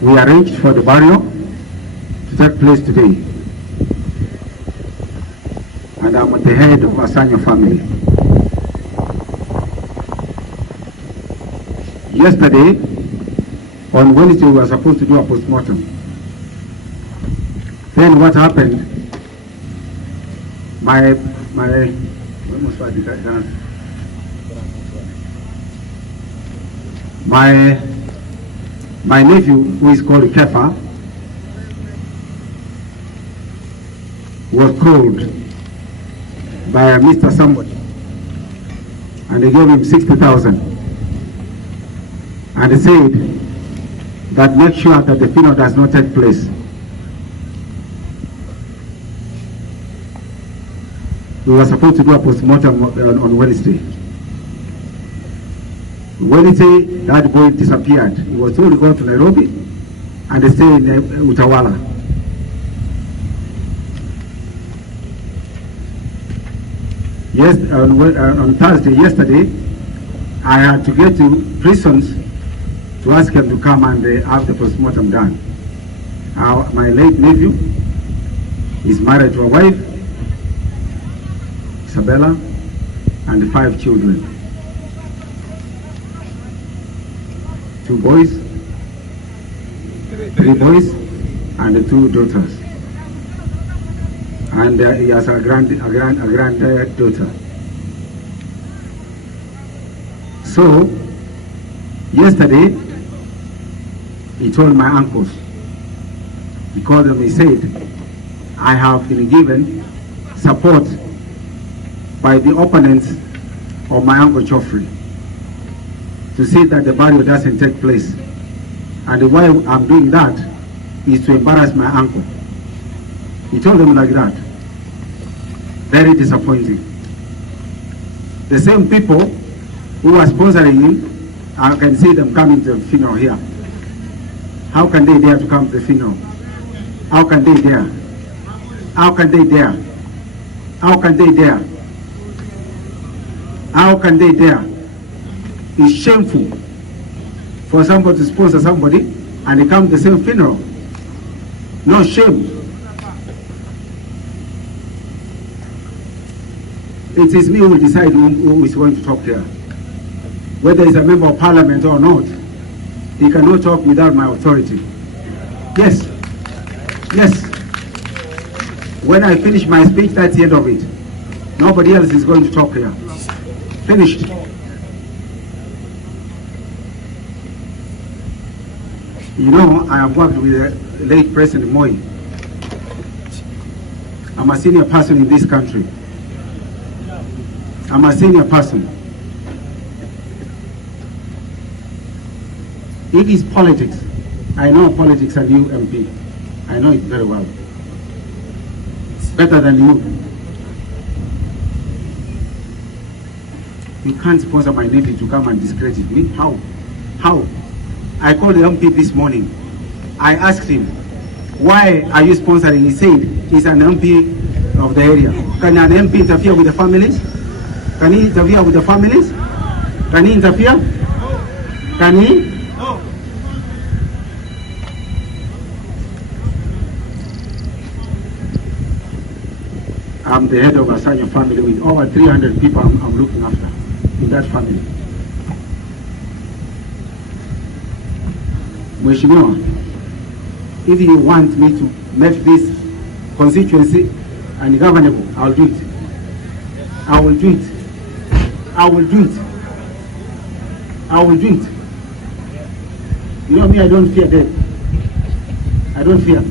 we arranged for the burial to take place today. And I'm the head of Asanyo family. Yesterday, on Wednesday, we were supposed to do a postmortem. Then what happened? My nephew, who is called Kefa, was called by Mr. Somebody, and they gave him 60,000, and they said that make sure that the funeral does not take place. We were supposed to do a postmortem on Wednesday. Wednesday, that boy disappeared. He was told to go to Nairobi and they stay in Utawala. Yes, on Thursday, yesterday, I had to get to prisons to ask them to come and have the postmortem done. My late nephew is married to a wife, Isabella, and 5 children. 2 boys, 3 boys, and 2 daughters. And he has a granddaughter. So, yesterday, he told my uncles, he called them, he said, I have been given support by the opponents of my uncle Geoffrey to see that the burial doesn't take place. And why I'm doing that is to embarrass my uncle. He told them like that. Very disappointing. The same people who are sponsoring him, I can see them coming to the funeral here. How can they dare to come to the funeral? How can they dare? How can they dare? How can they dare? How can they dare? It's shameful for somebody to sponsor somebody and they come to the same funeral. No shame. It is me who will decide who is going to talk there. Whether he's a member of parliament or not, he cannot talk without my authority. Yes. Yes. When I finish my speech, that's the end of it. Nobody else is going to talk here. Finished. You know, I have worked with the late President Moi. I'm a senior person in this country. I'm a senior person. It is politics. I know politics and you MP. I know it very well. Better than you. You can't sponsor my nephew to come and discredit me. How? How? I called the MP this morning. I asked him, why are you sponsoring? He said, he's an MP of the area. Can an MP interfere with the families? Can he interfere with the families? Can he interfere? Can he? No. I'm the head of Asanyo family with over 300 people I'm looking after in that family. Mheshimiwa, if you want me to make this constituency ungovernable, I'll do it. I will do it. I will do it. I will do it. You know me, I don't fear death. I don't fear.